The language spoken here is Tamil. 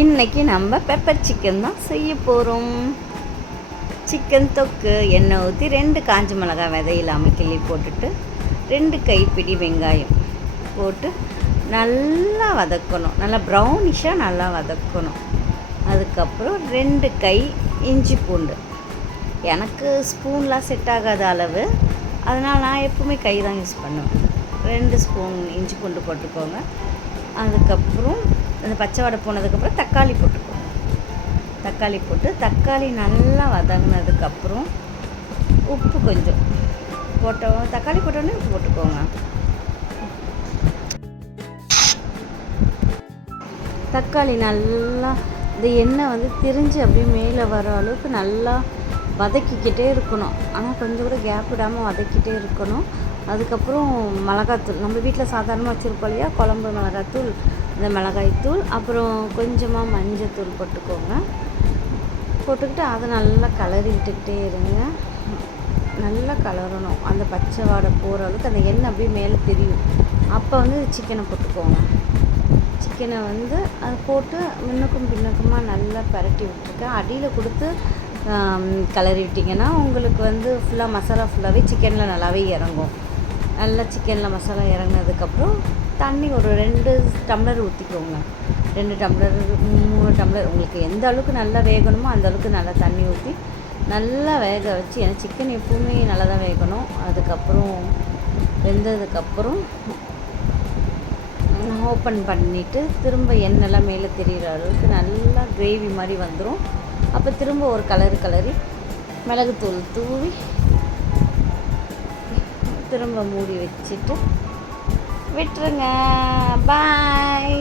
இன்றைக்கி நம்ம பெப்பர் சிக்கன் தான் செய்ய போகிறோம். சிக்கன் தொக்கு எண்ணெய் ஊற்றி 2 காஞ்ச மிளகாய் விதையில்லாமல் கிள்ளி போட்டுட்டு 2 கைப்பிடி வெங்காயம் போட்டு நல்லா வதக்கணும். நல்லா ப்ரௌனிஷாக நல்லா வதக்கணும். அதுக்கப்புறம் 2 கை இஞ்சி பூண்டு. எனக்கு ஸ்பூன்லாம் செட் ஆகாத அளவு, அதனால் நான் எப்பவுமே கை தான் யூஸ் பண்ணுவேன். 2 ஸ்பூன் இஞ்சி பூண்டு போட்டுக்கோங்க. அதுக்கப்புறம் அந்த பச்சை வடை போனதுக்கப்புறம் தக்காளி போட்டுக்கோங்க. தக்காளி போட்டு தக்காளி நல்லா வதங்கினதுக்கப்புறம் உப்பு கொஞ்சம் போட்டோம். தக்காளி போட்டோடனே உப்பு போட்டுக்கோங்க. தக்காளி நல்லா இந்த எண்ணெய் திரிஞ்சு அப்படியே மேலே வர அளவுக்கு நல்லா வதக்கிக்கிட்டே இருக்கணும். ஆனால் கொஞ்சம் கூட கேப் விடாமல் வதக்கிட்டே இருக்கணும். அதுக்கப்புறம் மிளகாத்தூள், நம்ம வீட்டில் சாதாரணமாக வச்சுருப்போம் இல்லையா, குழம்பு மிளகாத்தூள், இந்த மிளகாய்த்தூள், அப்புறம் கொஞ்சமாக மஞ்சத்தூள் போட்டுக்கோங்க. போட்டுக்கிட்டு அதை நல்லா கிளறி விட்டுக்கிட்டே இருங்க. நல்லா கிளறணும். அந்த பச்சை வாடை போகிற அளவுக்கு அந்த எண்ணெய் அப்படியே மேலே தெரியும். அப்போ சிக்கனை போட்டுக்கோங்க. சிக்கனை அதை போட்டு முன்னுக்கும் பின்னுக்குமாக நல்லா பரட்டி விட்டுருக்கேன். அடியில் கொடுத்து கிளறி விட்டிங்கன்னா உங்களுக்கு ஃபுல்லாக மசாலா ஃபுல்லாகவே சிக்கனில் நல்லாவே இறங்கும். நல்லா சிக்கனில் மசாலா இறங்கினதுக்கப்புறம் தண்ணி ஒரு 2 டம்ளர் ஊற்றிக்கோங்க. 2 டம்ளர் 3 டம்ளர் உங்களுக்கு எந்த அளவுக்கு நல்லா வேகணுமோ அந்த அளவுக்கு நல்லா தண்ணி ஊற்றி நல்லா வேக வச்சு, ஏன்னா சிக்கன் எப்பவுமே நல்லா தான் வேகணும். அதுக்கப்புறம் வெந்ததுக்கப்புறம் ஓப்பன் பண்ணிவிட்டு திரும்ப எண்ணெய்லாம் மேலே தெரிகிற அளவுக்கு நல்லா கிரேவி மாதிரி வந்துடும். அப்போ திரும்ப ஒரு கிளறி மிளகுத்தூள் தூவி திரும்ப மூடி வச்சுட்டு விட்டுருங்க. பாய்.